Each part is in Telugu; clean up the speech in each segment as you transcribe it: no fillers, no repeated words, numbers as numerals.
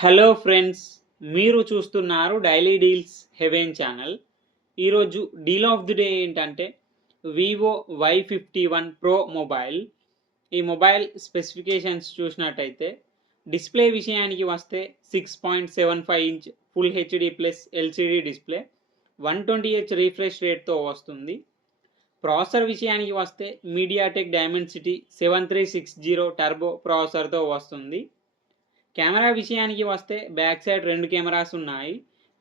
హలో ఫ్రెండ్స్, మీరు చూస్తున్నారు డైలీ డీల్స్ హెవెన్ ఛానల్. ఈరోజు డీల్ ఆఫ్ ది డే ఏంటంటే వివో Y51 ప్రో మొబైల్. ఈ మొబైల్ స్పెసిఫికేషన్స్ చూసినట్టయితే డిస్ప్లే విషయానికి వస్తే 6.75 inch full HD plus LCD display, 120Hz refresh రేట్తో వస్తుంది. ప్రాసెసర్ విషయానికి వస్తే మీడియాటెక్ డైమెన్సిటీ 7360 టర్బో ప్రాసెసర్తో వస్తుంది. కెమెరా విషయానికి వస్తే బ్యాక్ సైడ్ 2 కెమెరాస్ ఉన్నాయి.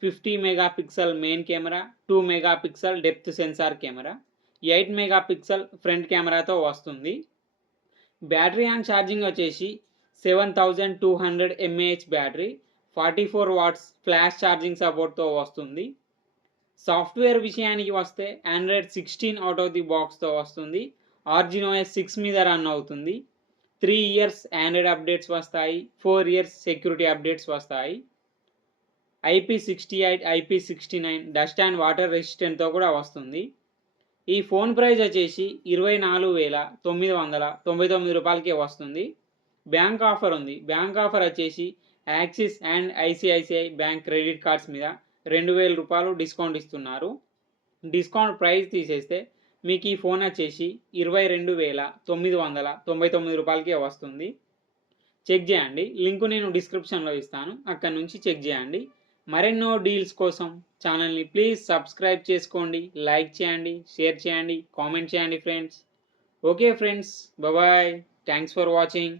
50 megapixel main camera, 2 megapixel depth sensor camera, 8 megapixel front కెమెరాతో వస్తుంది. బ్యాటరీ అండ్ ఛార్జింగ్ వచ్చేసి 7200 mAh battery, 44 watts flash charging సపోర్ట్తో వస్తుంది. సాఫ్ట్వేర్ విషయానికి వస్తే ఆండ్రాయిడ్ 16 అవుట్ ఆఫ్ ది బాక్స్తో వస్తుంది. ఆర్జినోఎస్ 6 మీద రన్ అవుతుంది. 3 ఇయర్స్ ఆండ్రాయిడ్ అప్డేట్స్ వస్తాయి, 4 ఇయర్స్ సెక్యూరిటీ అప్డేట్స్ వస్తాయి. IP68, IP69 dust and water రెసిస్టెంట్తో కూడా వస్తుంది. ఈ ఫోన్ ప్రైస్ వచ్చేసి 24,999 రూపాయలకే వస్తుంది. బ్యాంక్ ఆఫర్ ఉంది. బ్యాంక్ ఆఫర్ వచ్చేసి axis and ICICI bank credit cards మీద 2000 రూపాయలు డిస్కౌంట్ ఇస్తున్నారు. డిస్కౌంట్ ప్రైస్ తీసేస్తే మీకు ఈ ఫోన్ వచ్చేసి 22,999 రూపాయలకే వస్తుంది. చెక్ చేయండి, లింక్ నేను డిస్క్రిప్షన్లో ఇస్తాను, అక్కడ నుంచి చెక్ చేయండి. మరెన్నో డీల్స్ కోసం ఛానల్ని ప్లీజ్ సబ్స్క్రైబ్ చేసుకోండి, లైక్ చేయండి, షేర్ చేయండి, కామెంట్ చేయండి friends. Okay friends, bye, thanks for watching.